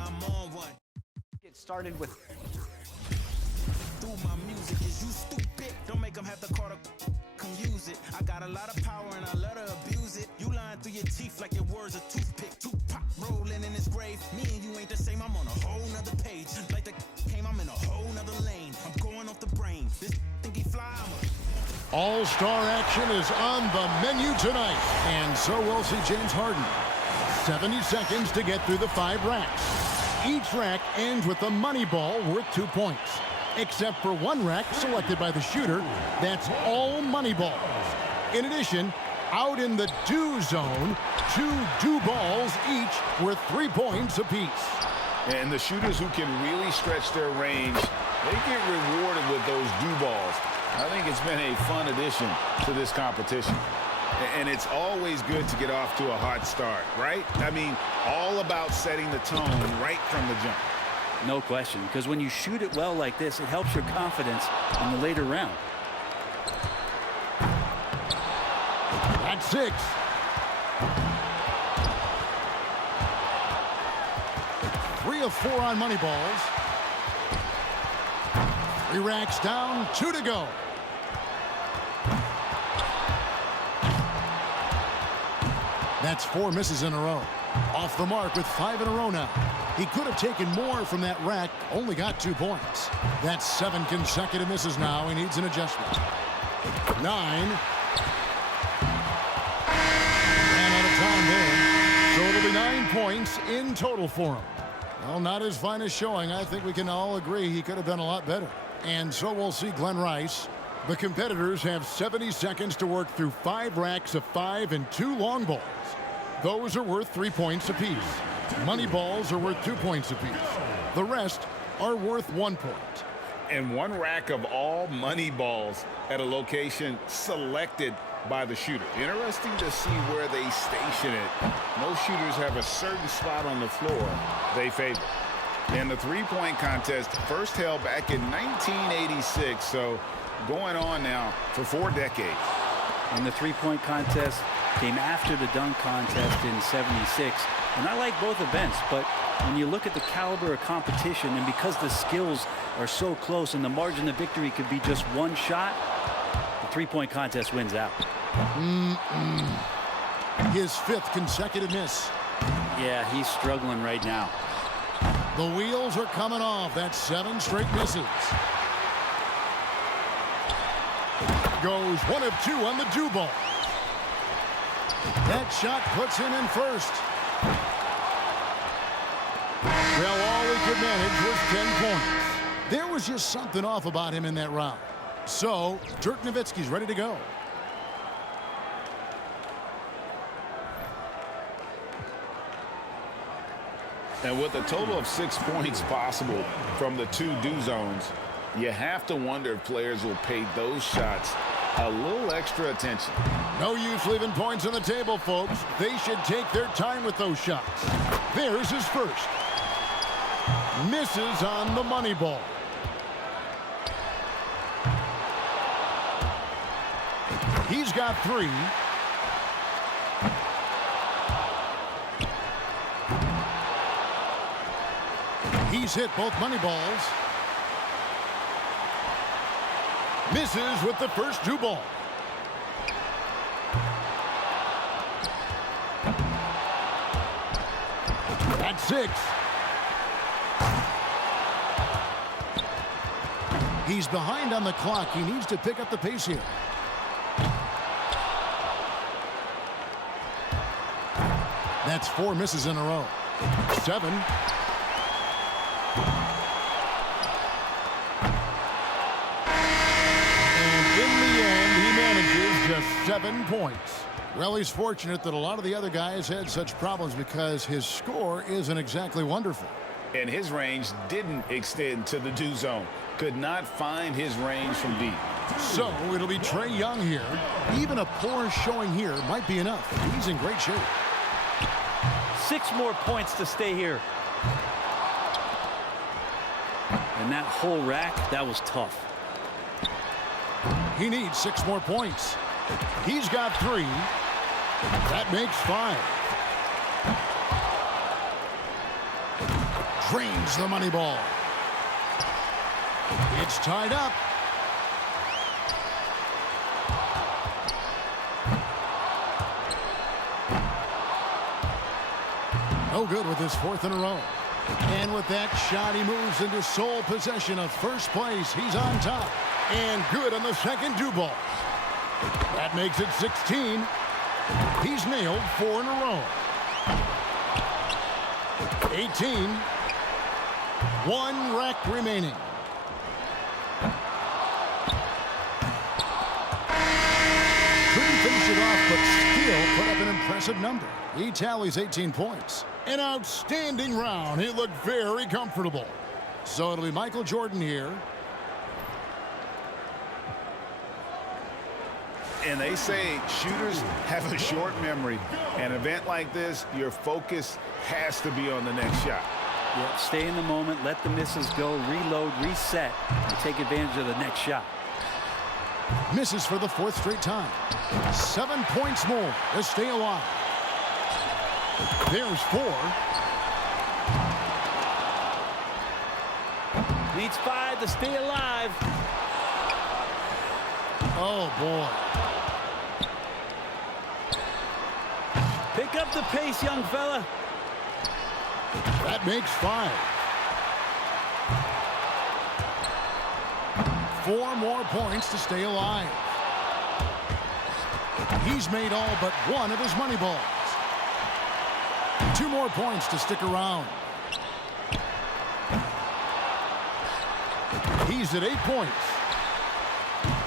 I'm on one. Get started with through my music. Is you stupid? Don't make them have to call to come use it. I got a lot of power and I let her abuse it. You lying through your teeth like your words a toothpick. Tupac rolling in his grave. Me and you ain't the same. I'm on a whole nother page. Like the came, I'm in a whole nother lane. I'm going off the brain. This think he fly. All-star action is on the menu tonight, and so will see James Harden. 70 seconds to get through the 5 racks. Each rack ends with a money ball worth 2 points, except for one rack selected by the shooter. That's all money balls. In addition, out in the do zone, 2 do balls each worth 3 points apiece. And the shooters who can really stretch their range, they get rewarded with those do balls. I think it's been a fun addition to this competition. And it's always good to get off to a hot start, right? I mean, all about setting the tone right from the jump. No question, because when you shoot it well like this, it helps your confidence in the later round. That's 6. Three of 4 on money balls. 3 racks down, 2 to go. That's 4 misses in a row. Off the mark with 5 in a row now. He could have taken more from that rack, only got 2 points. That's 7 consecutive misses now. He needs an adjustment. 9. Ran out of time there. So it'll be 9 points in total for him. Well, not his finest showing. I think we can all agree he could have done a lot better. And so we'll see Glenn Rice. The competitors have 70 seconds to work through 5 racks of 5 and 2 long balls. Those are worth 3 points apiece. Money balls are worth 2 points apiece. The rest are worth 1 point. And 1 rack of all money balls at a location selected by the shooter. Interesting to see where they station it. Most shooters have a certain spot on the floor they favor. And the three-point contest first held back in 1986, so going on now for 4 decades. And the three-point contest came after the dunk contest in '76. And I like both events, but when you look at the caliber of competition, and because the skills are so close and the margin of victory could be just 1 shot, the three-point contest wins out. His 5th consecutive miss. Yeah, he's struggling right now. The wheels are coming off. That's 7 straight misses. Goes 1 of 2 on the do ball. That shot puts him in first. Well, all he could manage was 10 points. There was just something off about him in that round. So, Dirk Nowitzki's ready to go. And with a total of 6 points possible from the 2 do zones, you have to wonder if players will pay those shots a little extra attention. No use leaving points on the table, folks. They should take their time with those shots. There's his first. Misses on the money ball. He's got 3. He's hit both money balls. Misses with the first do ball. That's 6. He's behind on the clock. He needs to pick up the pace here. That's 4 misses in a row. 7. Just 7 points. Well, he's fortunate that a lot of the other guys had such problems because his score isn't exactly wonderful. And his range didn't extend to the do zone. Could not find his range from deep. So it'll be Trae Young here. Even a poor showing here might be enough. He's in great shape. 6 more points to stay here. And that whole rack, that was tough. He needs 6 more points. He's got 3. That makes 5. Drains the money ball. It's tied up. No good with his 4th in a row. And with that shot, he moves into sole possession of first place. He's on top. And good on the second 2 balls. That makes it 16. He's nailed 4 in a row. 18. 1 rack remaining. Couldn't finish it off, but still put up an impressive number. He tallies 18 points. An outstanding round. He looked very comfortable. So it'll be Michael Jordan here. And they say shooters have a short memory. An event like this, your focus has to be on the next shot. Yep, stay in the moment, let the misses go, reload, reset, and take advantage of the next shot. Misses for the 4th straight time. 7 points more to stay alive. There's 4. Needs 5 to stay alive. Oh, boy. Pick up the pace, young fella. That makes 5. 4 more points to stay alive. He's made all but 1 of his money balls. 2 more points to stick around. He's at 8 points.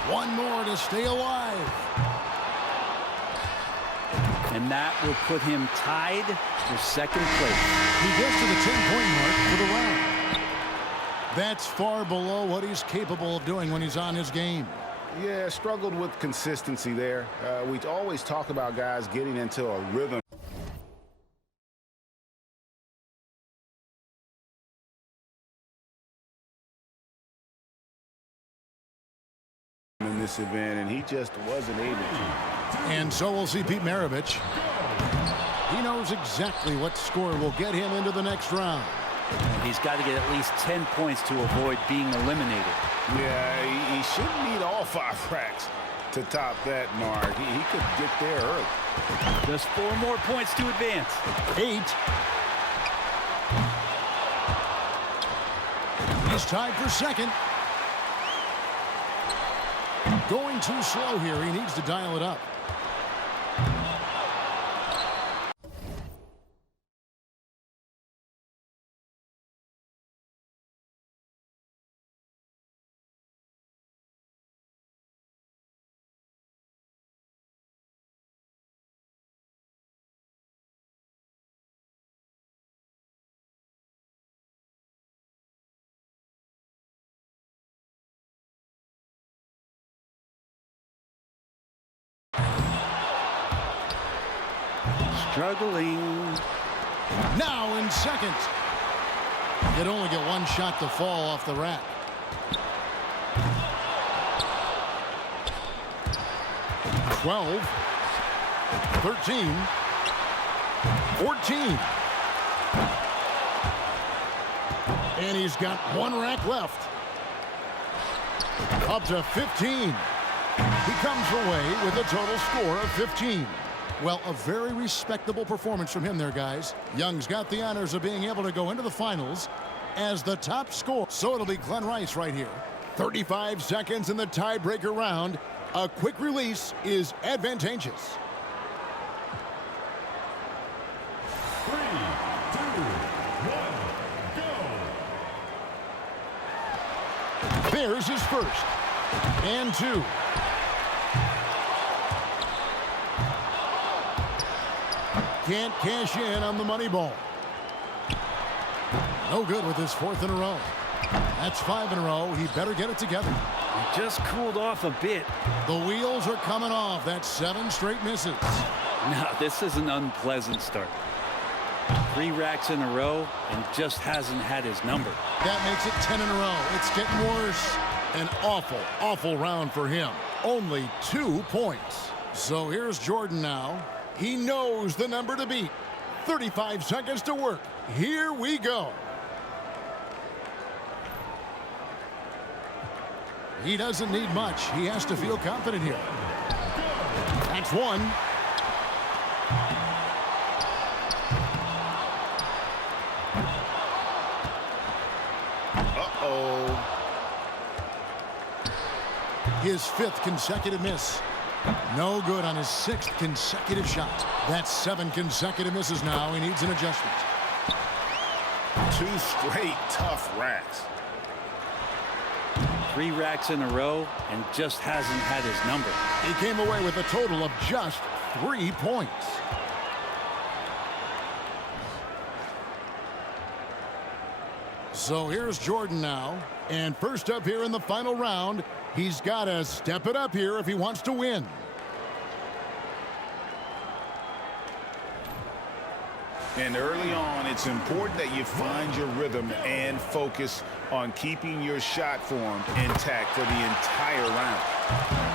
1 more to stay alive. And that will put him tied for 2nd place. He gets to the 10-point mark for the round. That's far below what he's capable of doing when he's on his game. Yeah, struggled with consistency there. We always talk about guys getting into a rhythm in this event, and he just wasn't able to. And so we'll see Pete Maravich. He knows exactly what score will get him into the next round. He's got to get at least 10 points to avoid being eliminated. Yeah, he shouldn't need all 5 racks to top that mark. He could get there early. Just 4 more points to advance. 8. He's tied for 2nd. Going too slow here. He needs to dial it up. Struggling. Now in 2nd. He'd only get 1 shot to fall off the rack. $12, 13, 14. And he's got 1 rack left. Up to 15. He comes away with a total score of 15. Well, a very respectable performance from him there, guys. Young's got the honors of being able to go into the finals as the top scorer. So it'll be Glenn Rice right here. 35 seconds in the tiebreaker round. A quick release is advantageous. 3, 2, 1, go. There's his first. And 2. Can't cash in on the money ball. No good with his 4th in a row. That's 5 in a row. He better get it together. He just cooled off a bit. The wheels are coming off. That's 7 straight misses. No, this is an unpleasant start. 3 racks in a row and just hasn't had his number. That makes it 10 in a row. It's getting worse. An awful, awful round for him. Only 2 points. So here's Jordan now. He knows the number to beat. 35 seconds to work. Here we go. He doesn't need much. He has to feel confident here. That's one. Uh-oh. His 5th consecutive miss. No good on his 6th consecutive shot. That's 7 consecutive misses now. He needs an adjustment. 2 straight tough racks. 3 racks in a row and just hasn't had his number. He came away with a total of just 3 points. So here's Jordan now. And first up here in the final round, he's got to step it up here if he wants to win. And early on, it's important that you find your rhythm and focus on keeping your shot form intact for the entire round.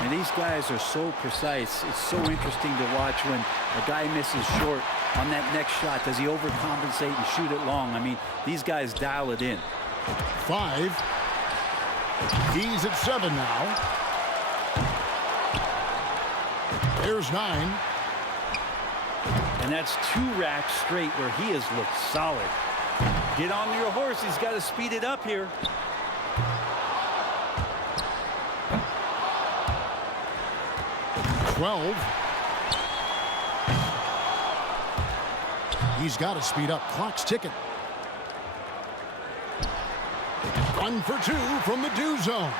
And these guys are so precise. It's so interesting to watch when a guy misses short on that next shot. Does he overcompensate and shoot it long? I mean, these guys dial it in. 5. He's at 7 now. There's 9. And that's 2 racks straight where he has looked solid. Get on your horse. He's got to speed it up here. He's got to speed up. Clock's ticking. 1 for 2 from the do zone.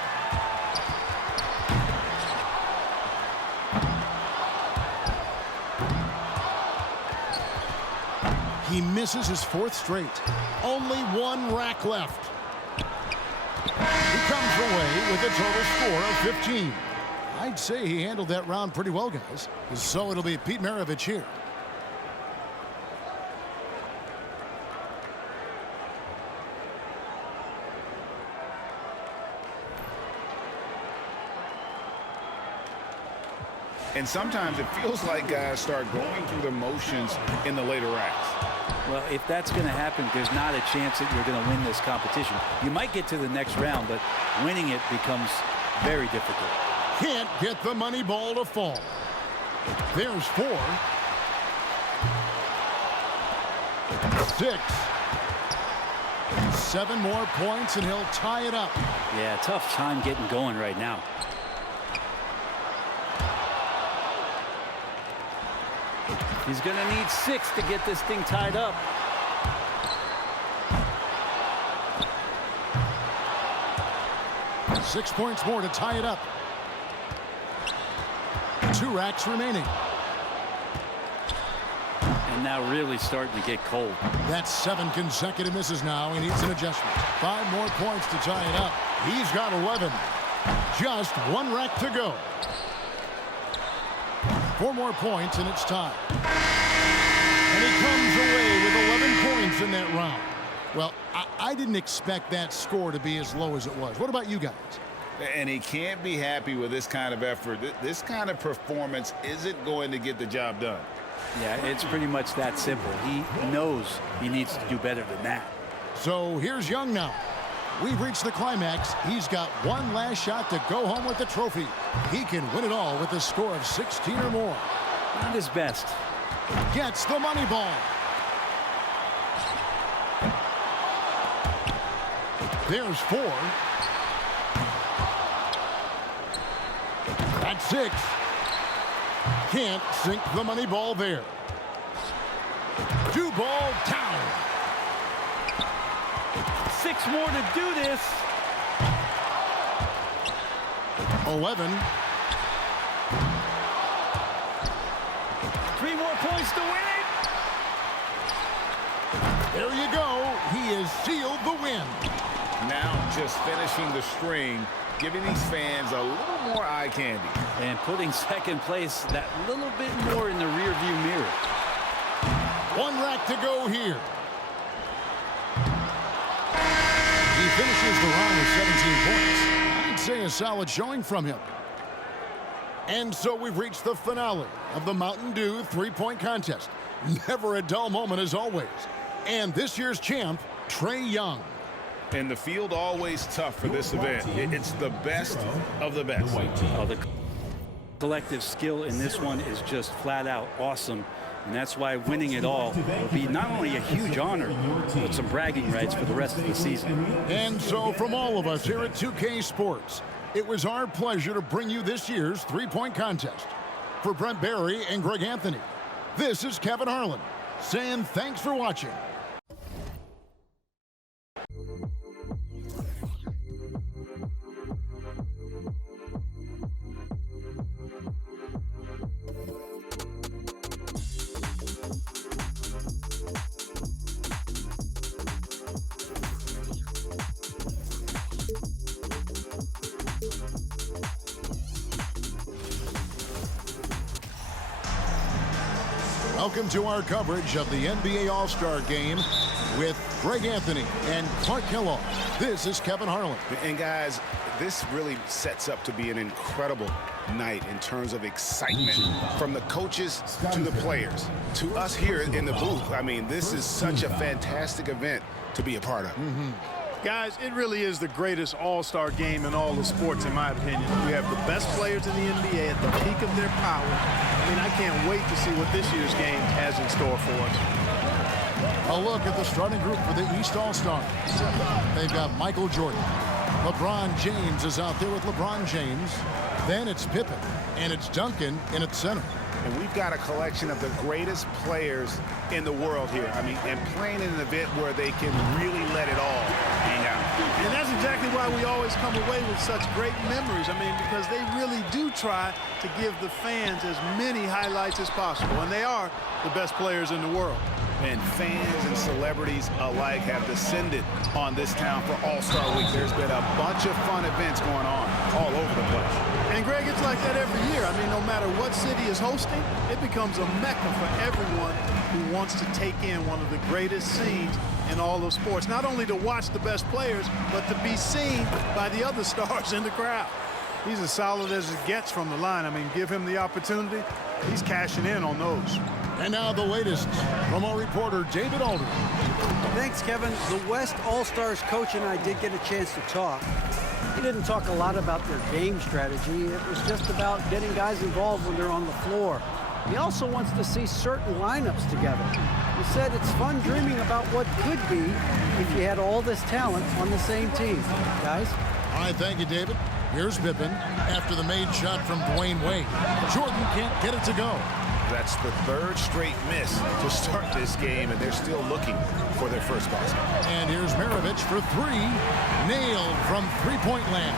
He misses his 4th straight. Only 1 rack left. He comes away with a total score of 15. I'd say he handled that round pretty well, guys. So it'll be Pete Maravich here. And sometimes it feels like guys start going through the motions in the later racks. Well, if that's going to happen, there's not a chance that you're going to win this competition. You might get to the next round, but winning it becomes very difficult. Can't get the money ball to fall. There's 4. 6. 7 more points, and he'll tie it up. Yeah, tough time getting going right now. He's going to need 6 to get this thing tied up. Six points more to tie it up. 2 racks remaining. And now really starting to get cold. That's 7 consecutive misses now. He needs an adjustment. 5 more points to tie it up. He's got 11. Just 1 rack to go. 4 more points, and it's tied. And he comes away with 11 points in that round. Well, I didn't expect that score to be as low as it was. What about you guys? And he can't be happy with this kind of effort. This kind of performance isn't going to get the job done. Yeah, it's pretty much that simple. He knows he needs to do better than that. So here's Young now. We've reached the climax. He's got 1 last shot to go home with the trophy. He can win it all with a score of 16 or more. Not his best. Gets the money ball. There's 4. That's 6. Can't sink the money ball there. 2 ball down. 6 more to do this. 11. 3 more points to win it. There you go. He has sealed the win. Now just finishing the string, giving these fans a little more eye candy. And putting second place that little bit more in the rearview mirror. One rack to go here. He finishes the round with 17 points. I'd say a solid showing from him. And so we've reached the finale of the Mountain Dew three-point contest. Never a dull moment as always. And this year's champ, Trae Young. And the field always tough for this event. It's the best of the best. Oh, the collective skill in this one is just flat out awesome. And that's why winning it all will be not only a huge honor, but some bragging rights for the rest of the season. And so from all of us here at 2K Sports, it was our pleasure to bring you this year's three-point contest. For Brent Barry and Greg Anthony, this is Kevin Harlan saying thanks for watching. Welcome to our coverage of the NBA All-Star Game with Greg Anthony and Clark Kellogg. This is Kevin Harlan. And guys, this really sets up to be an incredible night in terms of excitement from the coaches to the players to us here in the booth. I mean, this is such a fantastic event to be a part of. Guys, it really is the greatest all-star game in all the sports, in my opinion. We have the best players in the NBA at the peak of their power. I mean, I can't wait to see what this year's game has in store for us. A look at the starting group for the East All-Stars. They've got Michael Jordan. LeBron James is out there with LeBron James. Then it's Pippen, and it's Duncan in at center. And we've got a collection of the greatest players in the world here. I mean, and playing in an event where they can really let it all hang out. And that's exactly why we always come away with such great memories. I mean, because they really do try to give the fans as many highlights as possible. And they are the best players in the world. And fans and celebrities alike have descended on this town for All-Star Week. There's been a bunch of fun events going on all over the place. And Greg, it's like that every year. I mean, no matter what city is hosting, it becomes a mecca for everyone who wants to take in one of the greatest scenes in all of sports. Not only to watch the best players, but to be seen by the other stars in the crowd. He's as solid as it gets from the line. I mean, give him the opportunity, he's cashing in on those. And now the latest from our reporter, David Aldridge. Thanks, Kevin. The West All-Stars coach and I did get a chance to talk. He didn't talk a lot about their game strategy. It was just about getting guys involved when they're on the floor. He also wants to see certain lineups together. He said it's fun dreaming about what could be if you had all this talent on the same team. Guys? All right, thank you, David. Here's Pippen after the made shot from Dwayne Wade. Jordan can't get it to go. That's the third straight miss to start this game, and they're still looking for their first basket. And here's Maravich for three. Nailed from three-point land.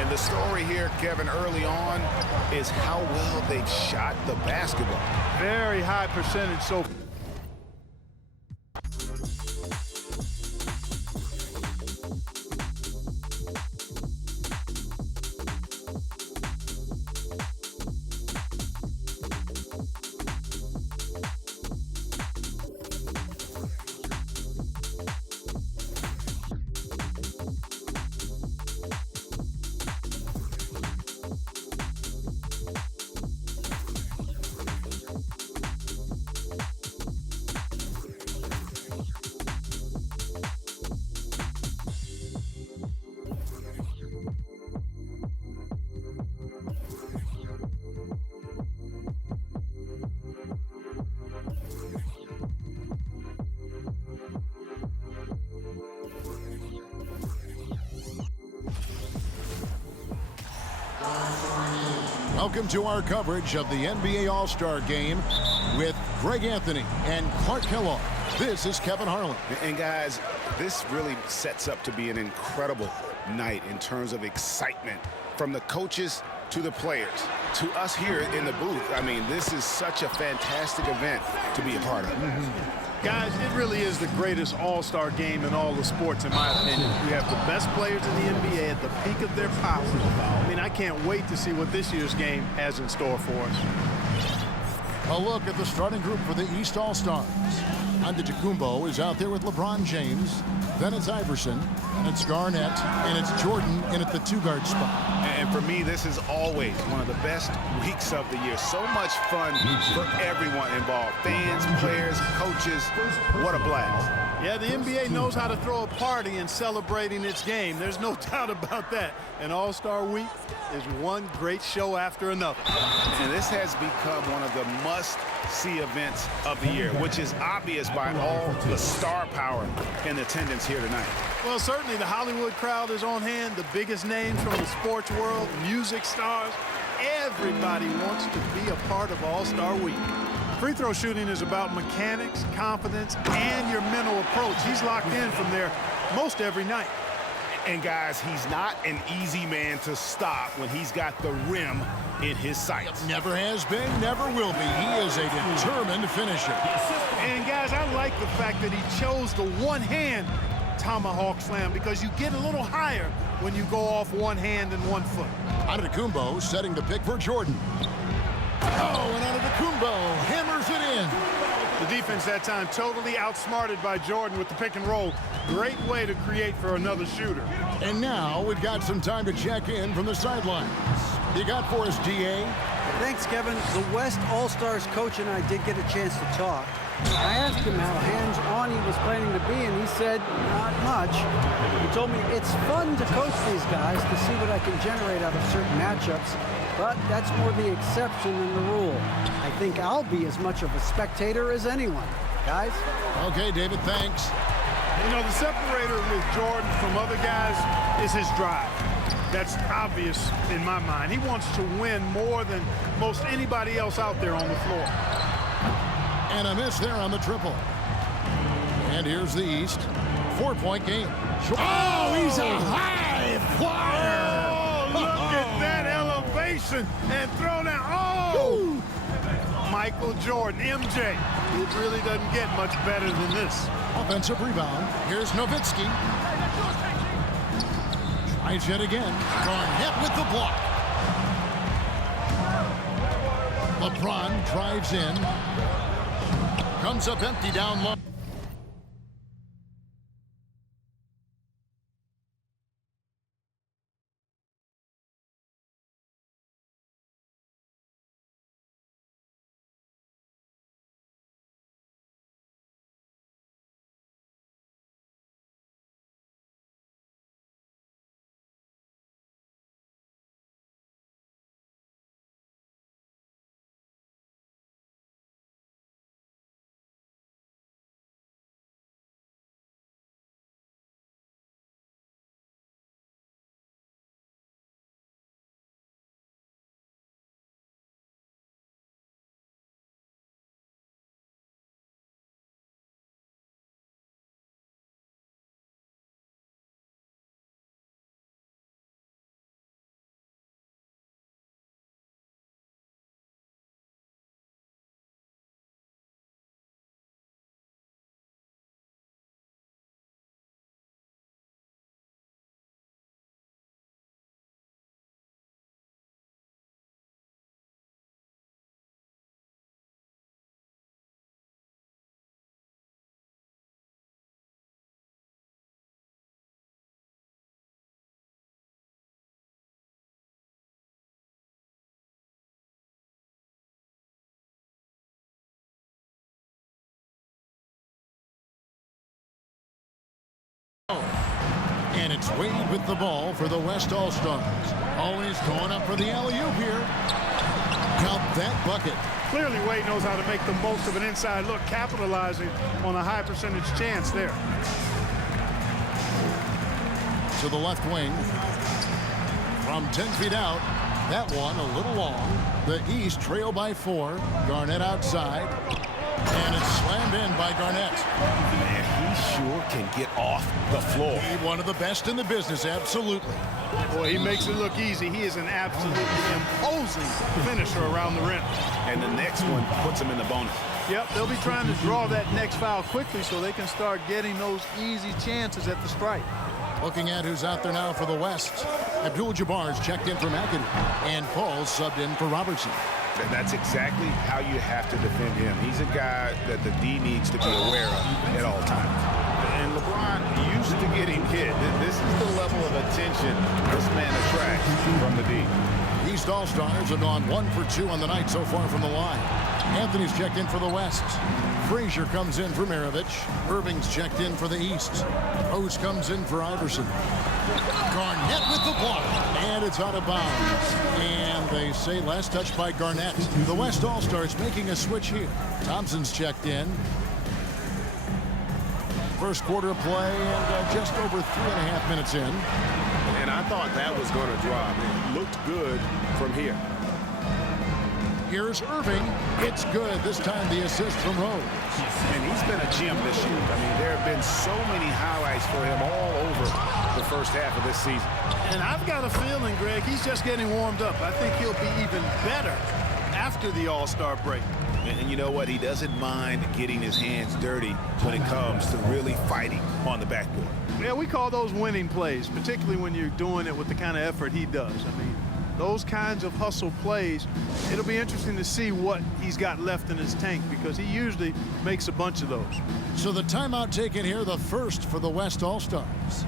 And the story here, Kevin, early on is how well they've shot the basketball. Very high percentage so far. Welcome to our coverage of the NBA All-Star Game with Greg Anthony and Clark Kellogg. This is Kevin Harlan. And guys, this really sets up to be an incredible night in terms of excitement from the coaches to the players to us here in the booth. I mean, this is such a fantastic event to be a part of. Guys, it really is the greatest all-star game in all the sports, in my opinion. We have the best players in the NBA at the peak of their power. I mean, I can't wait to see what this year's game has in store for us. A look at the starting group for the East All-Stars. Antetokounmpo is out there with LeBron James. Then it's Iverson, and it's Garnett, and it's Jordan in at the two-guard spot. And for me, this is always one of the best weeks of the year. So much fun for everyone involved. Fans, players, coaches. What a blast. Yeah, the NBA knows how to throw a party in celebrating its game. There's no doubt about that. And All-Star Week is one great show after another. And this has become one of the must-see events of the year, which is obvious by all the star power in attendance here tonight. Well, certainly the Hollywood crowd is on hand, the biggest names from the sports world, music stars. Everybody wants to be a part of All-Star Week. Free throw shooting is about mechanics, confidence, and your mental approach. He's locked in from there most every night. And guys, he's not an easy man to stop when he's got the rim in his sights. Never has been, never will be. He is a determined finisher. And guys, I like the fact that he chose the one-hand tomahawk slam because you get a little higher when you go off one hand and one foot. Antetokounmpo setting the pick for Jordan. Oh, and Antetokounmpo hammers it in. The defense that time totally outsmarted by Jordan with the pick and roll. Great way to create for another shooter. And now we've got some time to check in from the sidelines. You got for us, DA? Thanks, Kevin. The West All-Stars coach and I did get a chance to talk. I asked him how hands-on he was planning to be, and he said, not much. He told me it's fun to coach these guys to see what I can generate out of certain matchups, but that's more the exception than the rule. I think I'll be as much of a spectator as anyone. Guys? Okay, David, thanks. You know, the separator with Jordan from other guys is his drive. That's obvious in my mind. He wants to win more than most anybody else out there on the floor. And a miss there on the triple. And here's the East. 4-point game. Oh, he's a high flyer. Oh, look at that elevation and throw down. Oh! Michael Jordan, MJ. It really doesn't get much better than this. Offensive rebound. Here's Nowitzki. Tries yet again. Garnett with the block. LeBron drives in. Comes up empty down low. And it's Wade with the ball for the West All-Stars. Always going up for the alley-oop here. Count that bucket. Clearly, Wade knows how to make the most of an inside look, capitalizing on a high percentage chance there. To the left wing. From 10 feet out. That one a little long. The East trail by 4. Garnett outside. And it's slammed in by Garnett. Man, he sure can get off the floor. He's one of the best in the business, absolutely. Boy, he makes it look easy. He is an absolutely imposing finisher around the rim. And the next one puts him in the bonus. Yep, they'll be trying to draw that next foul quickly so they can start getting those easy chances at the stripe. Looking at who's out there now for the West. Abdul-Jabbar's checked in for McAdoo. And Paul subbed in for Robertson. That's exactly how you have to defend him. He's a guy that the D needs to be aware of at all times. And LeBron used to getting hit. This is the level of attention this man attracts from the D. East All-Stars have gone 1 for 2 on the night so far from the line. Anthony's checked in for the West. Frazier comes in for Maravich. Irving's checked in for the East. Rose comes in for Iverson. Garnett with the block, and it's out of bounds. And they say last touch by Garnett. The West All-Stars making a switch here. Thompson's checked in. First quarter play, and just over 3.5 minutes in. And I thought that was going to drop. It looked good from here. Here's Irving. It's good. This time the assist from Rose. And he's been a gem this year. I mean, there have been so many highlights for him all over the first half of this season. And I've got a feeling, Greg, he's just getting warmed up. I think he'll be even better after the All-Star break. And you know what? He doesn't mind getting his hands dirty when it comes to really fighting on the backboard. Yeah, we call those winning plays, particularly when you're doing it with the kind of effort he does. I mean, those kinds of hustle plays, it'll be interesting to see what he's got left in his tank because he usually makes a bunch of those. So the timeout taken here, the first for the West All-Stars.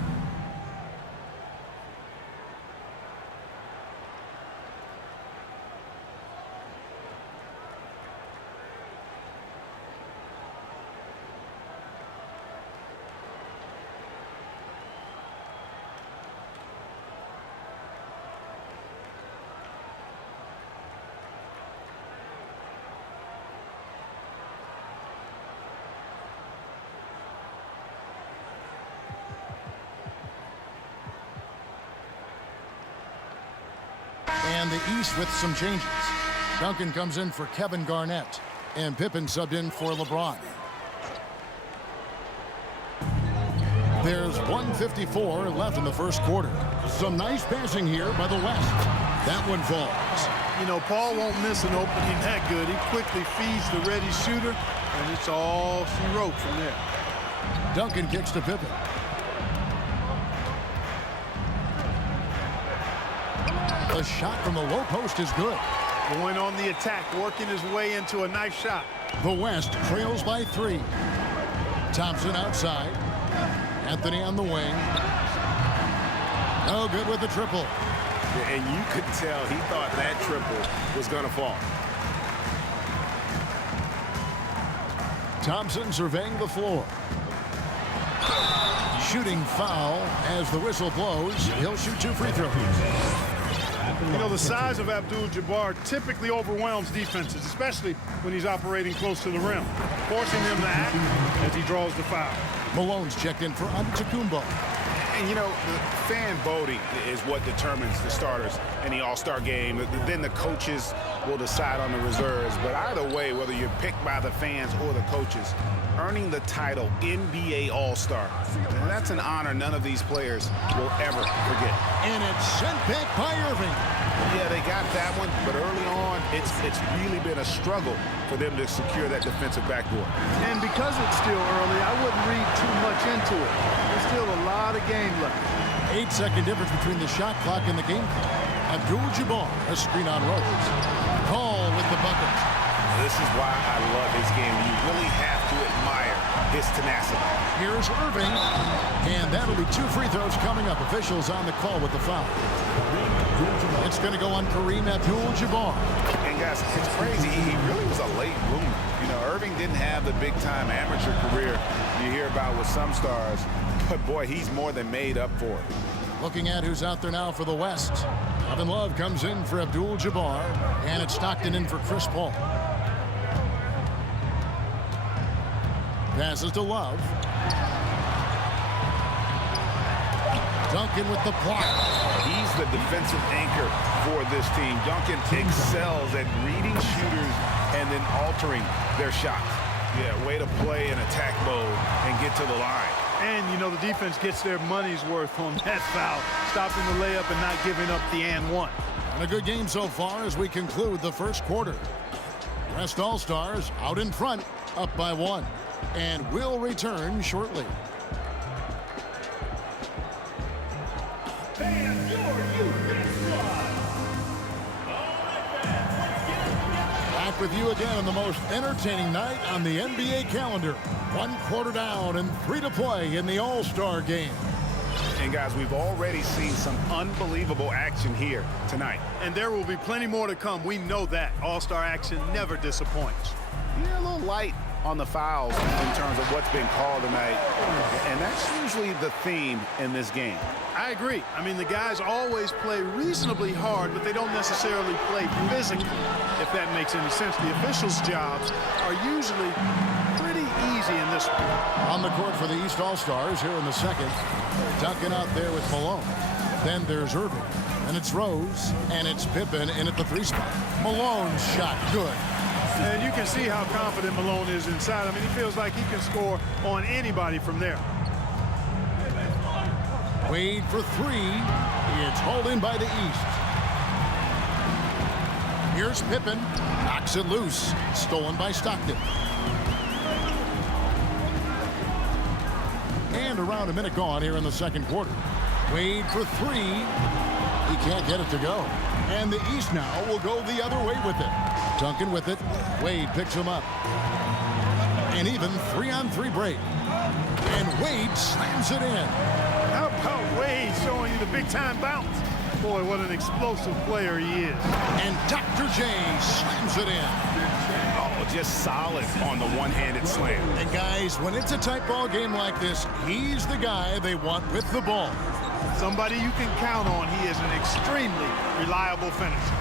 And the East with some changes. Duncan comes in for Kevin Garnett. And Pippen subbed in for LeBron. There's 1:54 left in the first quarter. Some nice passing here by the West. That one falls. You know, Paul won't miss an opening that good. He quickly feeds the ready shooter, and it's all she wrote from there. Duncan kicks to Pippen. The shot from the low post is good. Going on the attack, working his way into a nice shot. The West trails by 3. Thompson outside. Anthony on the wing. No good with the triple. And you could tell he thought that triple was going to fall. Thompson surveying the floor. Shooting foul as the whistle blows. He'll shoot 2 free throws. You know, the size of Abdul-Jabbar typically overwhelms defenses, especially when he's operating close to the rim, forcing him to act as he draws the foul. Malone's checked in for Antetokounmpo. And, you know, the fan voting is what determines the starters in the All-Star game. Then the coaches will decide on the reserves. But either way, whether you're picked by the fans or the coaches, earning the title NBA All-Star, that's an honor none of these players will ever forget. And it's sent back by Irving. Yeah, they got that one, but early on, it's really been a struggle for them to secure that defensive backboard. And because it's still early, I wouldn't read too much into it. There's still a lot of game left. 8-second difference between the shot clock and the game clock. Abdul-Jabbar, a screen on Rose. Call with the bucket. This is why I love his game. You really have to admire his tenacity. Here's Irving. And that'll be 2 free throws coming up. Officials on the call with the foul. It's going to go on Kareem Abdul-Jabbar. And guys, it's crazy. He really was a late bloomer. You know, Irving didn't have the big-time amateur career you hear about with some stars. But, boy, he's more than made up for it. Looking at who's out there now for the West. Kevin Love comes in for Abdul-Jabbar. And it's Stockton in for Chris Paul. Passes to Love. Duncan with the block. He's the defensive anchor for this team. Duncan excels at reading shooters and then altering their shots. Yeah, way to play in attack mode and get to the line. And, you know, the defense gets their money's worth on that foul, stopping the layup and not giving up the and one. And a good game so far as we conclude the first quarter. West All-Stars out in front, up by 1. And we'll return shortly. with you again on the most entertaining night on the NBA calendar. 1 quarter down and 3 to play in the All-Star game. And guys, we've already seen some unbelievable action here tonight. And there will be plenty more to come. We know that. All-Star action never disappoints. Yeah, a little light on the fouls in terms of what's been called tonight. And that's usually the theme in this game. I agree. I mean, the guys always play reasonably hard, but they don't necessarily play physically, if that makes any sense. The officials' jobs are usually pretty easy in this one. On the court for the East All-Stars here in the second. Duncan out there with Malone. Then there's Irving. And it's Rose. And it's Pippen in at the 3 spot. Malone's shot good. And you can see how confident Malone is inside. I mean, he feels like he can score on anybody from there. Wade for 3. It's hauled in by the East. Here's Pippen. Knocks it loose. Stolen by Stockton. And around a minute gone here in the second quarter. Wade for 3. He can't get it to go. And the East now will go the other way with it. Duncan with it. Wade picks him up. An even 3-on-3 break. And Wade slams it in. How about Wade showing you the big-time bounce? Boy, what an explosive player he is. And Dr. J slams it in. Oh, just solid on the one-handed slam. And guys, when it's a tight ball game like this, he's the guy they want with the ball. Somebody you can count on. He is an extremely reliable finisher.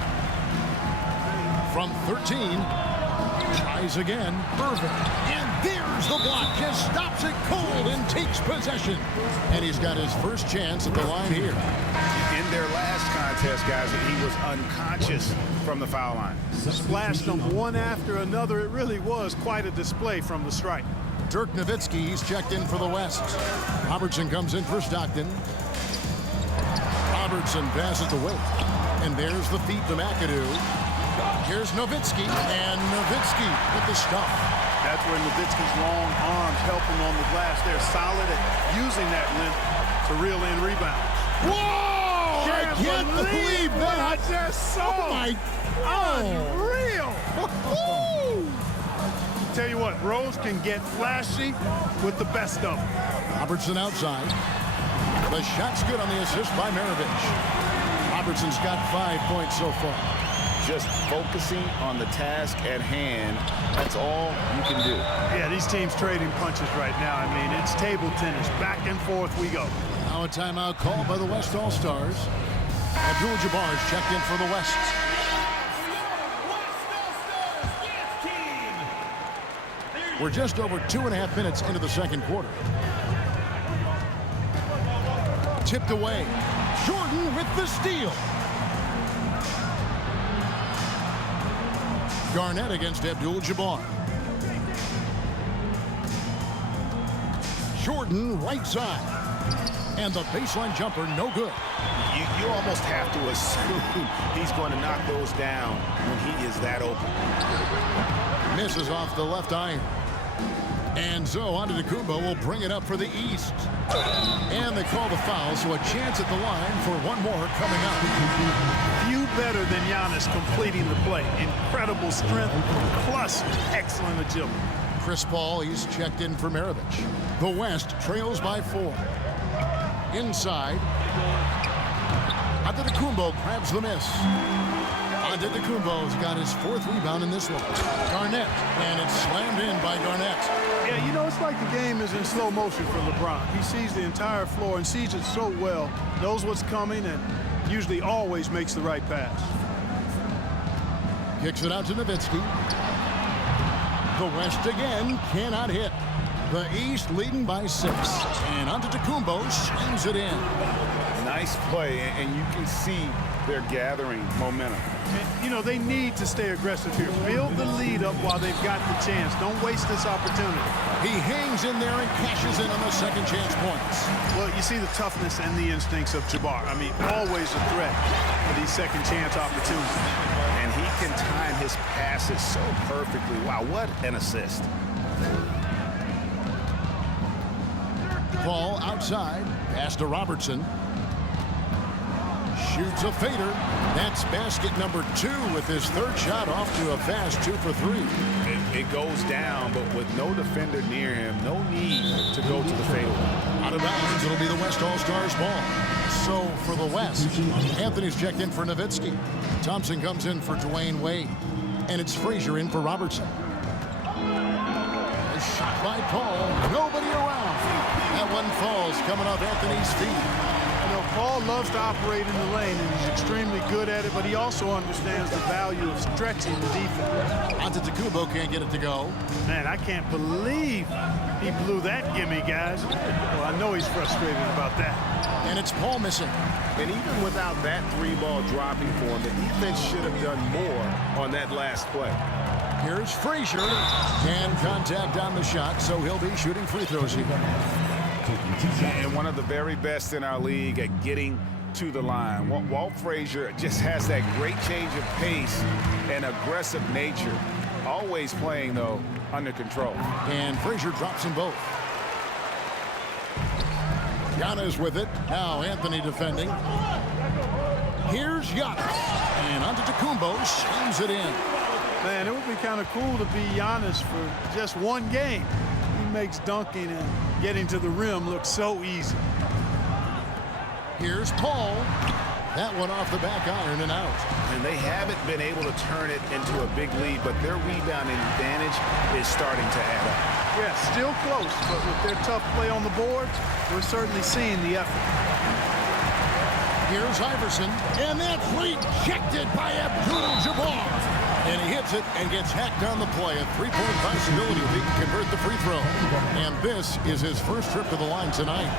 From 13, tries again, Irving. And there's the block, just stops it cold and takes possession. And he's got his first chance at the line here. In their last contest, guys, he was unconscious from the foul line. Splashed them one after another. It really was quite a display from the stripe. Dirk Nowitzki, he's checked in for the West. Robertson comes in for Stockton. Robertson passes to Wade. And there's the feed to McAdoo. Here's Nowitzki, and Nowitzki with the stuff. That's where Nowitzki's long arms help him on the glass. They're solid at using that length to reel in rebounds. Whoa! I can't believe what I that! just saw. Oh my! Unreal! Tell you what, Rose can get flashy with the best of them. Robertson outside. The shot's good on the assist by Maravich. Robertson's got 5 points so far. Just focusing on the task at hand, that's all you can do. Yeah, these teams trading punches right now. I mean, it's table tennis. Back and forth we go. Now a timeout called by the West All-Stars. Abdul-Jabbar's checked in for the West. We're just over 2.5 minutes into the second quarter. Tipped away. Jordan with the steal. Garnett against Abdul-Jabbar. Jordan right side. And the baseline jumper no good. You almost have to assume he's going to knock those down when he is that open. Misses off the left iron. And so Antetokounmpo will bring it up for the East. And they call the foul, so a chance at the line for one more coming up. Few better than Giannis completing the play. Incredible strength plus excellent agility. Chris Paul, he's checked in for Maravich. The West trails by 4. Inside. Antetokounmpo grabs the miss. Antetokounmpo's got his 4th rebound in this one. Garnett, and it's slammed in by Garnett. Yeah, you know, it's like the game is in slow motion for LeBron. He sees the entire floor and sees it so well, knows what's coming, and usually always makes the right pass. Kicks it out to Nowitzki. The West again cannot hit. The East leading by 6. And Antetokounmpo slams it in. Nice play, and you can see they're gathering momentum. And, you know, they need to stay aggressive here. Build the lead up while they've got the chance. Don't waste this opportunity. He hangs in there and cashes in on the second chance points. Well, you see the toughness and the instincts of Jabbar. I mean, always a threat for these second chance opportunities. And he can time his passes so perfectly. Wow, what an assist. Paul outside. Pass to Robertson. Shoots a fader. That's basket number 2 with his third shot off to a fast 2 for 3. It goes down, but with no defender near him, no need to go to the fadeaway. Out of bounds, it'll be the West All-Stars ball. So for the West, Anthony's checked in for Nowitzki. Thompson comes in for Dwayne Wade. And it's Frazier in for Robertson. A shot by Paul. Nobody around. That one falls coming off Anthony's feet. You know, Paul loves to operate in the lane, and he's extremely good at it, but he also understands the value of stretching the defense. Antetokounmpo can't get it to go. Man, I can't believe he blew that gimme, guys. Well, I know he's frustrated about that. And it's Paul missing. And even without that 3-ball dropping for him, the defense should have done more on that last play. Here's Frazier. And contact on the shot, so he'll be shooting free throws here. And one of the very best in our league at getting to the line. Walt Frazier just has that great change of pace and aggressive nature. Always playing, though, under control. And Frazier drops them both. Giannis with it. Now Anthony defending. Here's Giannis. And Antetokounmpo slams it in. Man, it would be kind of cool to be Giannis for just one game. He makes dunking and getting to the rim look so easy. Here's Paul. That one off the back iron and out. And they haven't been able to turn it into a big lead, but their rebounding advantage is starting to add up. Yeah, still close, but with their tough play on the boards, we're certainly seeing the effort. Here's Iverson, and that's rejected by Abdul-Jabbar. And he hits it and gets hacked on the play. A 3-point possibility if he can convert the free throw. And this is his first trip to the line tonight.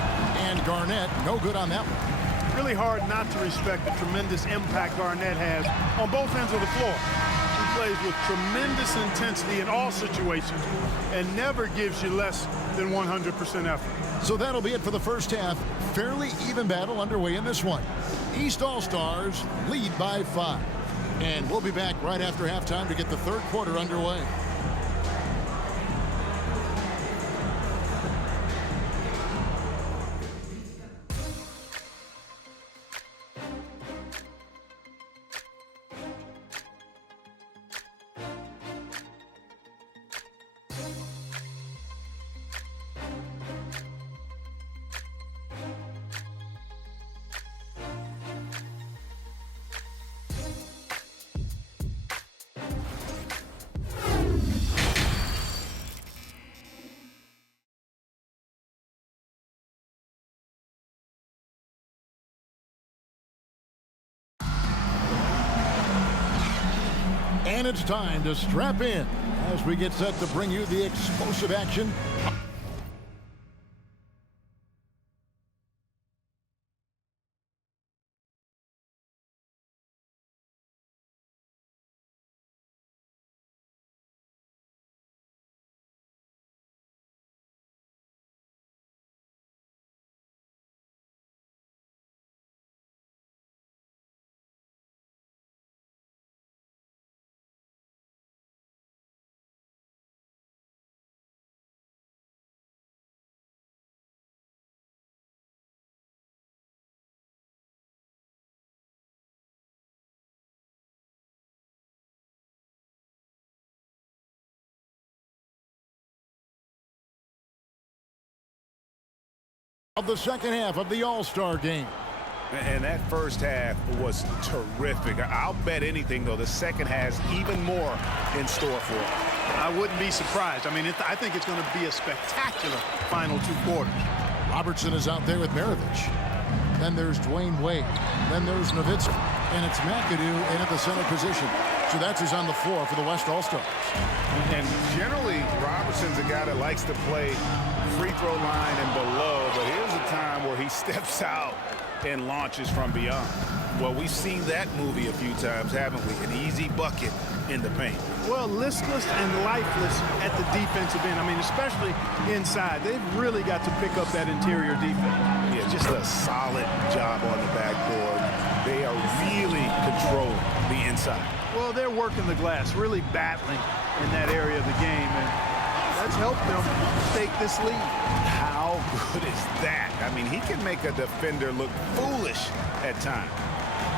And Garnett, no good on that one. Really hard not to respect the tremendous impact Garnett has on both ends of the floor. He plays with tremendous intensity in all situations and never gives you less than 100% effort. So that'll be it for the first half. Fairly even battle underway in this one. East All-Stars lead by 5. And we'll be back right after halftime to get the third quarter underway. And it's time to strap in as we get set to bring you the explosive action. Of the second half of the All-Star game. And that first half was terrific. I'll bet anything, though, the second has even more in store for it. I wouldn't be surprised. I mean, I think it's going to be a spectacular final 2 quarters. Robertson is out there with Maravich. Then there's Dwayne Wade. Then there's Nowitzki. And it's McAdoo in at the center position. So that's who's on the floor for the West All-Stars. And generally, Robertson's a guy that likes to play free throw line and below, but here's a time where he steps out and launches from beyond. Well, we've seen that movie a few times, haven't we? An easy bucket in the paint. Well, listless and lifeless at the defensive end. I mean, especially inside. They've really got to pick up that interior defense. Yeah, just a solid job on the backboard. They are really controlling the inside. Well, they're working the glass, really battling in that area of the game, and that's helped them take this lead. How good is that? I mean, he can make a defender look foolish at times.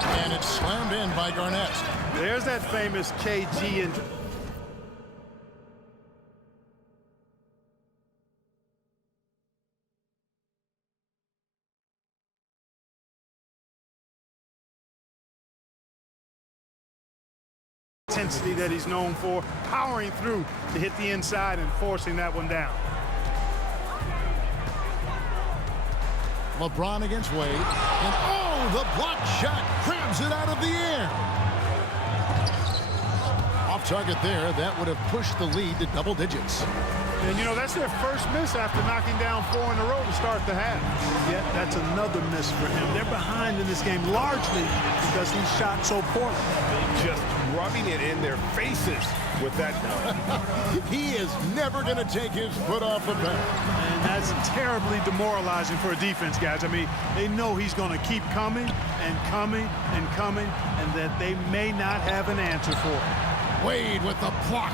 And it's slammed in by Garnett. There's that famous KG and intensity that he's known for, powering through to hit the inside and forcing that one down. LeBron against Wade. And oh, the block shot grabs it out of the air. Off target there. That would have pushed the lead to double digits. And, you know, that's their first miss after knocking down 4 in a row to start the half. Yet that's another miss for him. They're behind in this game largely because he shot so poorly. Just rubbing it in their faces with that. He is never going to take his foot off the pedal. And that's terribly demoralizing for a defense, guys. I mean, they know he's going to keep coming and coming and coming, and that they may not have an answer for it. Wade with the block.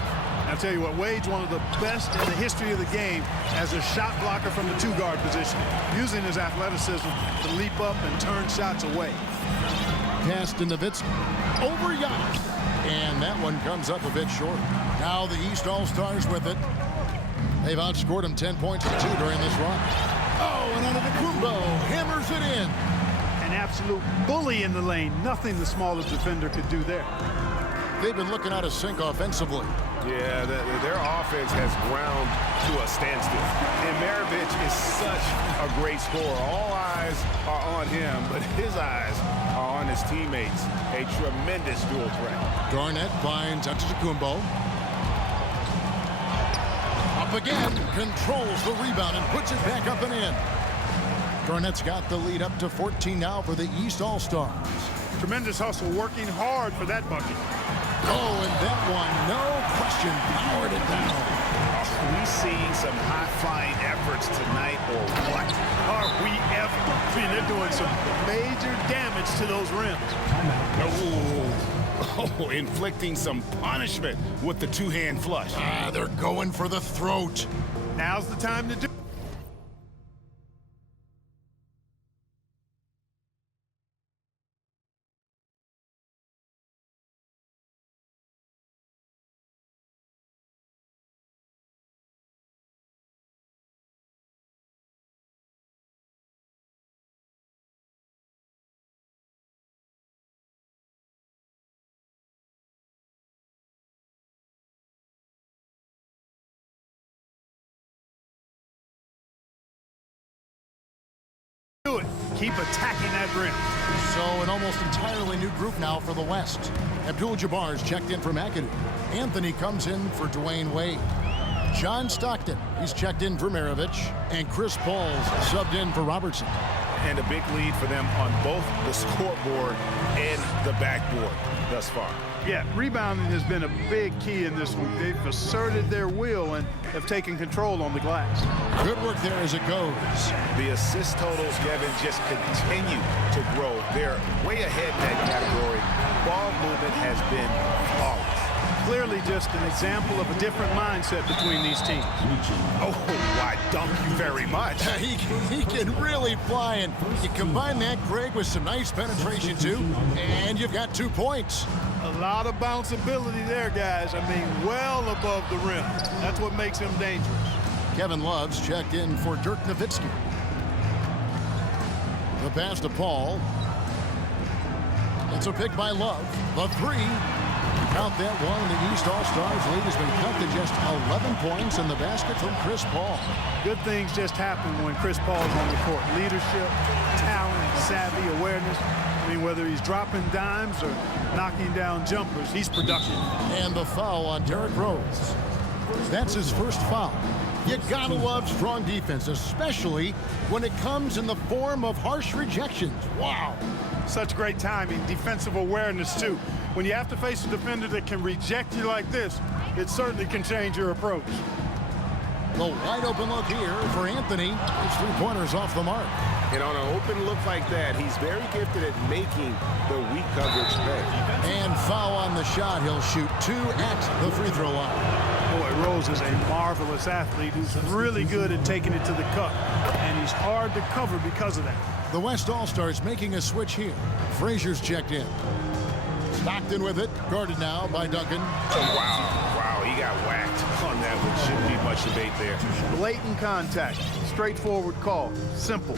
I'll tell you what, Wade's one of the best in the history of the game as a shot blocker from the 2-guard position, using his athleticism to leap up and turn shots away. Pass to Nowitzki. Over Giannis. And that one comes up a bit short. Now the East All-Stars with it. They've outscored him 10 points to 2 during this run. Oh, and Antetokounmpo hammers it in. An absolute bully in the lane. Nothing the smallest defender could do there. They've been looking out of sync offensively. Yeah, their offense has ground to a standstill. And Maravich is such a great scorer. All eyes are on him, but his eyes are on his teammates. A tremendous dual threat. Garnett finds Antetokounmpo. Up again, controls the rebound and puts it back up and in. Garnett's got the lead up to 14 now for the East All-Stars. Tremendous hustle, working hard for that bucket. Oh, and that one, no question, powered it down. Are we seeing some high-flying efforts tonight, or what? Are we ever? I mean, they're doing some major damage to those rims. Oh, inflicting some punishment with the two-hand flush. They're going for the throat. Now's the time to do. It. Keep attacking that rim. So an almost entirely new group now for the West. Abdul-Jabbar's checked in for McAdoo. Anthony comes in for Dwayne Wade. John Stockton, he's checked in for Maravich. And Chris Paul's subbed in for Robertson. And a big lead for them on both the scoreboard and the backboard thus far. Yeah, rebounding has been a big key in this one. They've asserted their will and have taken control on the glass. Good work there as it goes. The assist totals, Kevin, just continue to grow. They're way ahead in that category. Ball movement has been flawless. Clearly just an example of a different mindset between these teams. Oh, why, thank you very much. He can really fly, and you combine that, Greg, with some nice penetration, too, and you've got 2 points. A lot of bounceability there, guys. I mean, well above the rim. That's what makes him dangerous. Kevin Love's checked in for Dirk Nowitzki. The pass to Paul. It's a pick by Love. The 3. Count that one. The East All-Stars lead has been cut to just 11 points in the basket from Chris Paul. Good things just happen when Chris Paul's on the court. Leadership, talent, savvy, awareness. I mean, whether he's dropping dimes or knocking down jumpers, he's productive. And the foul on Derrick Rose. That's his first foul. You gotta love strong defense, especially when it comes in the form of harsh rejections. Wow. Such great timing, defensive awareness, too. When you have to face a defender that can reject you like this, it certainly can change your approach. The wide open look here for Anthony. His 3-pointers off the mark. And on an open look like that, he's very gifted at making the weak coverage pay. And foul on the shot. He'll shoot 2 at the free throw line. Boy, Rose is a marvelous athlete who's really good at taking it to the cup, and he's hard to cover because of that. The West All-Stars making a switch here. Frazier's checked in. Stockton with it, guarded now by Duncan. Wow, he got whacked on that, which shouldn't be much debate there. Blatant contact, straightforward call, simple.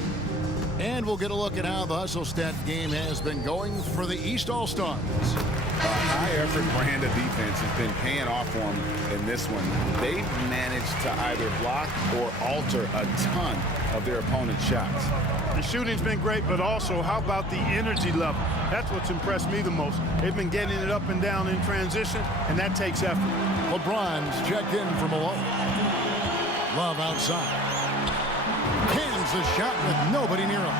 And we'll get a look at how the Hustle Stat game has been going for the East All-Stars. A high-effort brand of defense has been paying off for them in this one. They've managed to either block or alter a ton of their opponent's shots. The shooting's been great, but also how about the energy level? That's what's impressed me the most. They've been getting it up and down in transition, and that takes effort. LeBron's checked in from below. Love outside. Cans the shot with nobody near him.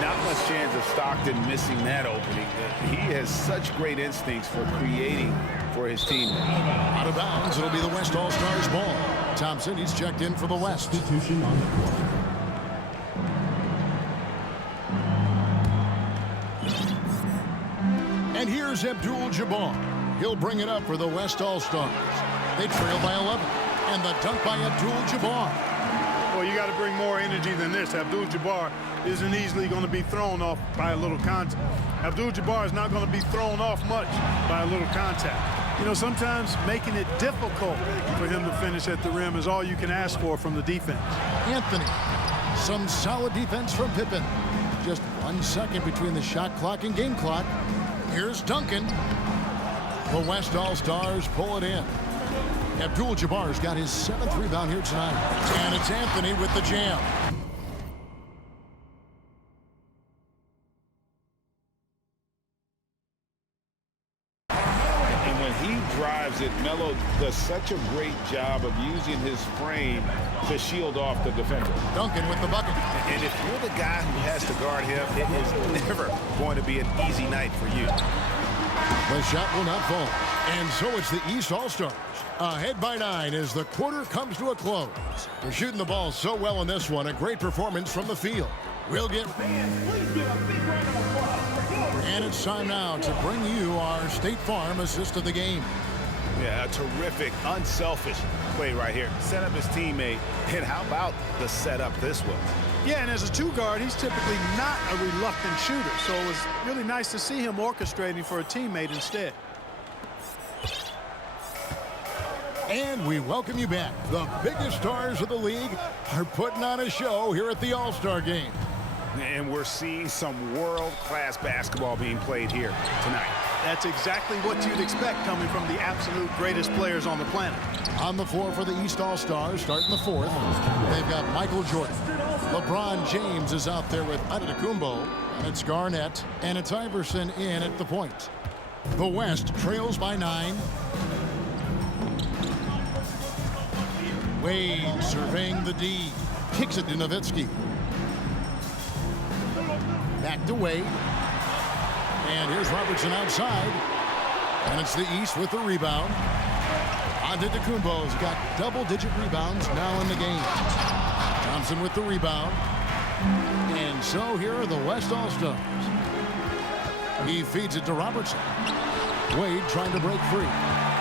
Not much chance of Stockton missing that opening. He has such great instincts for creating for his team. Out of bounds, it'll be the West All-Stars ball. Thompson, he's checked in for the West. Substitution on the court. And here's Abdul-Jabbar. He'll bring it up for the West All-Stars. They trail by 11. And the dunk by Abdul-Jabbar. Well, you got to bring more energy than this. Abdul-Jabbar isn't easily going to be thrown off by a little contact. Abdul-Jabbar is not going to be thrown off much by a little contact. You know, sometimes making it difficult for him to finish at the rim is all you can ask for from the defense. Anthony. Some solid defense from Pippen. Just 1 second between the shot clock and game clock. Here's Duncan. The West All-Stars pull it in. Abdul-Jabbar's got his 7th rebound here tonight. And it's Anthony with the jam. And when he drives it, Melo does such a great job of using his frame to shield off the defender. Duncan with the bucket. And if you're the guy who has to guard him, it is never going to be an easy night for you. The shot will not fall. And so it's the East All-Stars. Ahead by 9 as the quarter comes to a close. They're shooting the ball so well in this one. A great performance from the field. We'll get... And it's time now to bring you our State Farm assist of the game. Yeah, a terrific, unselfish play right here. Set up his teammate. And how about the setup this was? Yeah, and as a two-guard, he's typically not a reluctant shooter. So it was really nice to see him orchestrating for a teammate instead. And we welcome you back. The biggest stars of the league are putting on a show here at the All-Star Game. And we're seeing some world-class basketball being played here tonight. That's exactly what you'd expect coming from the absolute greatest players on the planet. On the floor for the East All-Stars, starting the 4th, they've got Michael Jordan. LeBron James is out there with Antetokounmpo, and it's Garnett, and it's Iverson in at the point. The West trails by 9. Wade surveying the D. Kicks it to Nowitzki. Back to Wade. And here's Robertson outside. And it's the East with the rebound. Antetokounmpo's got double-digit rebounds now in the game. Thompson with the rebound. And so here are the West All-Stars. He feeds it to Robertson. Wade trying to break free.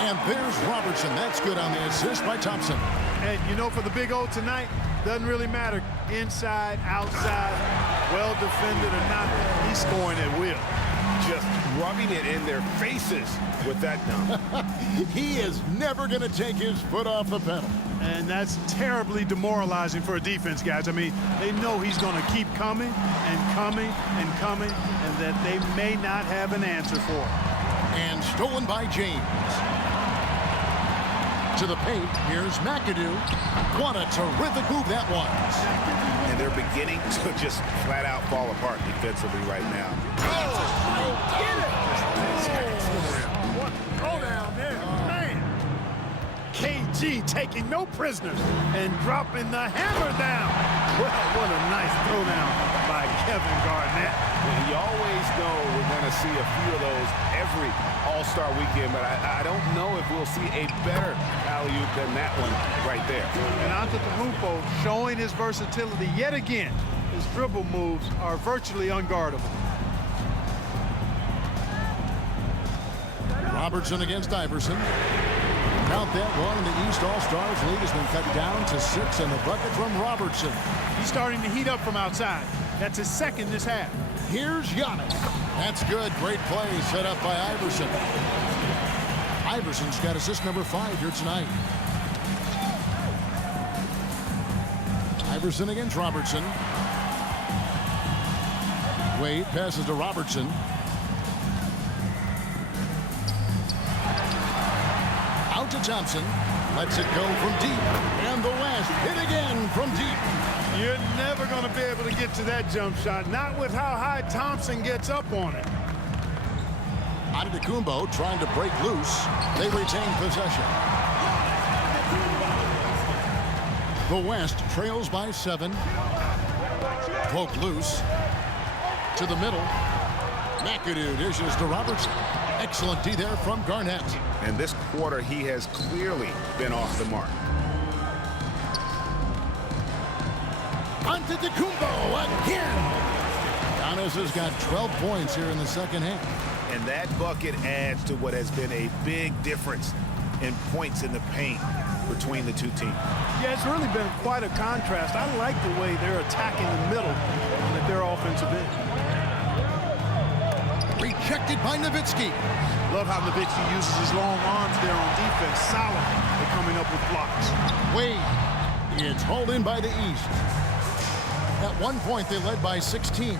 And there's Robertson. That's good on the assist by Thompson. And you know, for the Big O tonight, doesn't really matter inside, outside, well defended or not, he's scoring at will. Just rubbing it in their faces with that dunk. He is never going to take his foot off the pedal. And that's terribly demoralizing for a defense, guys. I mean, they know he's going to keep coming and coming and coming, and that they may not have an answer for it. And stolen by James. To the paint, here's McAdoo. What a terrific move that was. And they're beginning to just flat out fall apart defensively right now. Throw down there, man. KG taking no prisoners and dropping the hammer down. Well, what a nice throwdown by Kevin Garnett. And you always know we're going to see a few of those every All-Star weekend, but I don't know if we'll see a better alley-oop than that one right there. And Antetokounmpo showing his versatility yet again. His dribble moves are virtually unguardable. Robertson against Iverson. Count that one, and the East All-Stars lead has been cut down to 6, and the bucket from Robertson. He's starting to heat up from outside. That's his second this half. Here's Giannis. That's good. Great play set up by Iverson. Iverson's got assist number 5 here tonight. Iverson against Robertson. Wade passes to Robertson. Out to Thompson. Lets it go from deep. And the West hit again from deep. You're never going to be able to get to that jump shot, not with how high Thompson gets up on it. Antetokounmpo trying to break loose. They retain possession. The West trails by 7. Poke loose. To the middle. McAdoo dishes to Robertson. Excellent D there from Garnett. And this quarter, he has clearly been off the mark. Antetokounmpo again. Giannis has got 12 points here in the second half. And that bucket adds to what has been a big difference in points in the paint between the two teams. Yeah, it's really been quite a contrast. I like the way they're attacking the middle at their offensive end. Rejected by Nowitzki. Love how Nowitzki uses his long arms there on defense. Solid at coming up with blocks. Wade. It's hauled in by the East. At one point, they led by 16.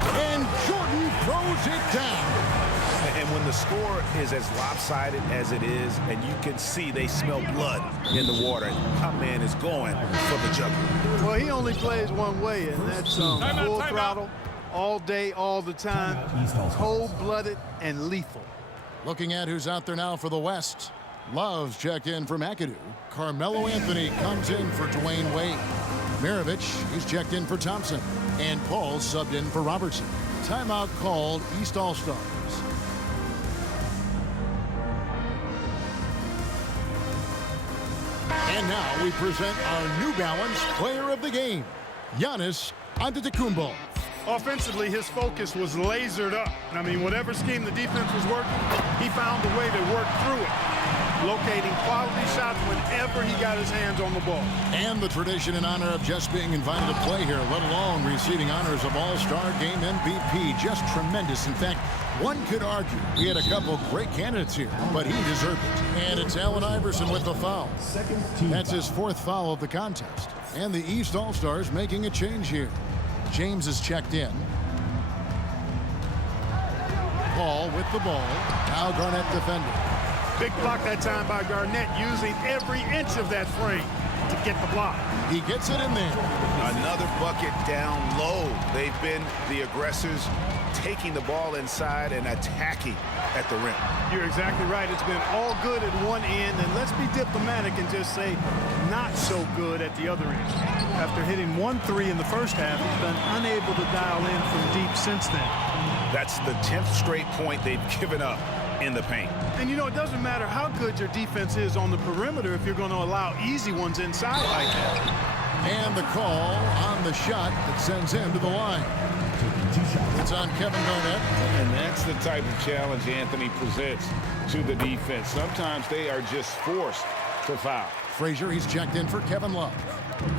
And Jordan throws it down. And when the score is as lopsided as it is, and you can see they smell blood in the water, my man is going for the jugular. Well, he only plays one way, and that's full throttle, all day, all the time, cold-blooded and lethal. Looking at who's out there now for the West. Love's checked in for McAdoo. Carmelo Anthony comes in for Dwayne Wade. Mirovic, he's checked in for Thompson. And Paul subbed in for Robertson. Timeout called, East All-Stars. And now we present our New Balance player of the game, Giannis Antetokounmpo. Offensively, his focus was lasered up. I mean, whatever scheme the defense was working, he found a way to work through it, locating quality shots whenever he got his hands on the ball. And the tradition in honor of just being invited to play here, let alone receiving honors of All-Star Game MVP. Just tremendous. In fact, one could argue we had a couple great candidates here, but he deserved it. And it's Allen Iverson with the foul. That's his 4th foul of the contest. And the East All-Stars making a change here. James is checked in. Paul with the ball. Now Garnett defending. Big block that time by Garnett, using every inch of that frame to get the block. He gets it in there. Another bucket down low. They've been the aggressors, taking the ball inside and attacking at the rim. You're exactly right. It's been all good at one end, and let's be diplomatic and just say not so good at the other end. After hitting 1-3 in the first half, he's been unable to dial in from deep since then. That's the 10th straight point they've given up in the paint. And you know, it doesn't matter how good your defense is on the perimeter if you're going to allow easy ones inside like that. And the call on the shot that sends him to the line. It's on Kevin Garnett. And that's the type of challenge Anthony presents to the defense. Sometimes they are just forced to foul. Frazier, he's checked in for Kevin Love.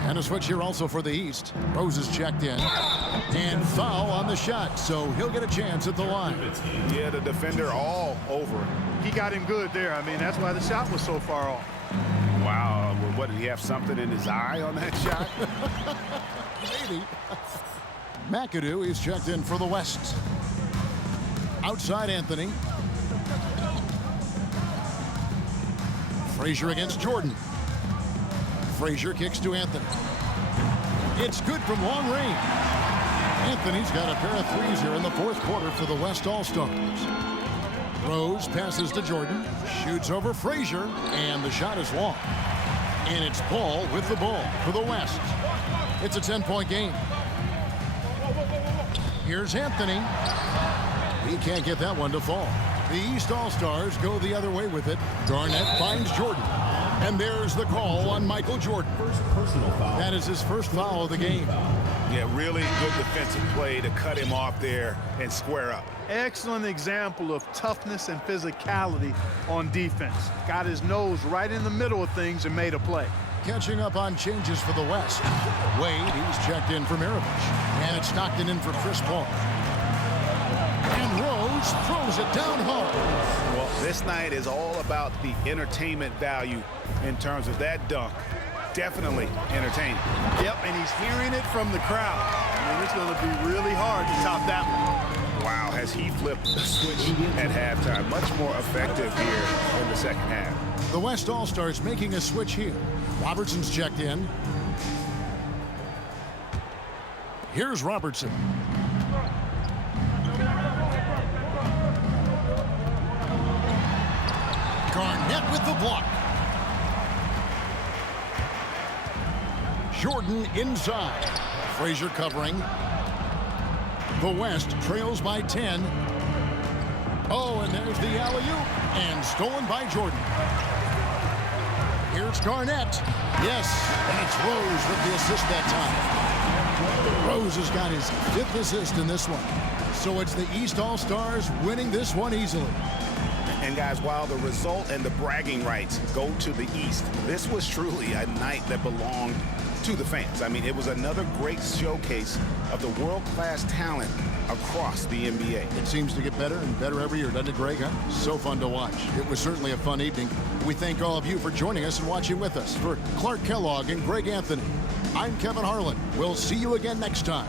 And a switch here also for the East. Rose is checked in. And foul on the shot, so he'll get a chance at the line. Yeah, the defender all over him. He got him good there. I mean, that's why the shot was so far off. Wow, well, what, did he have something in his eye on that shot? Maybe. McAdoo, he's checked in for the West. Outside Anthony. Frazier against Jordan. Frazier kicks to Anthony. It's good from long range. Anthony's got a pair of threes here in the 4th quarter for the West All-Stars. Rose passes to Jordan, shoots over Frazier, and the shot is long. And it's Paul with the ball for the West. It's a 10-point game. Here's Anthony. He can't get that one to fall. The East All-Stars go the other way with it. Garnett finds Jordan. And there's the call on Michael Jordan. That is his first foul of the game. Yeah, really good defensive play to cut him off there and square up. Excellent example of toughness and physicality on defense. Got his nose right in the middle of things and made a play. Catching up on changes for the West. Wade, he's checked in for Mirovich. And it's knocked in for Chris Paul. And Rose throws it down hard. Well, this night is all about the entertainment value in terms of that dunk. Definitely entertaining. Yep, and he's hearing it from the crowd. I mean, it's going to be really hard to top that one. Wow, has he flipped the switch at halftime. Much more effective here in the second half. The West All-Stars making a switch here. Robertson's checked in. Here's Robertson. Garnett with the block. Jordan inside. Frazier covering. The West trails by 10. Oh, and there's the alley-oop. And stolen by Jordan. Here's Garnett. Yes, and it's Rose with the assist that time. Rose has got his 5th assist in this one. So it's the East All-Stars winning this one easily. And guys, while the result and the bragging rights go to the East, this was truly a night that belonged to the fans. I mean, it was another great showcase of the world-class talent across the NBA. It seems to get better and better every year, doesn't it, Greg? Huh? So fun to watch. It was certainly a fun evening. We thank all of you for joining us and watching with us. For Clark Kellogg and Greg Anthony, I'm Kevin Harlan. We'll see you again next time.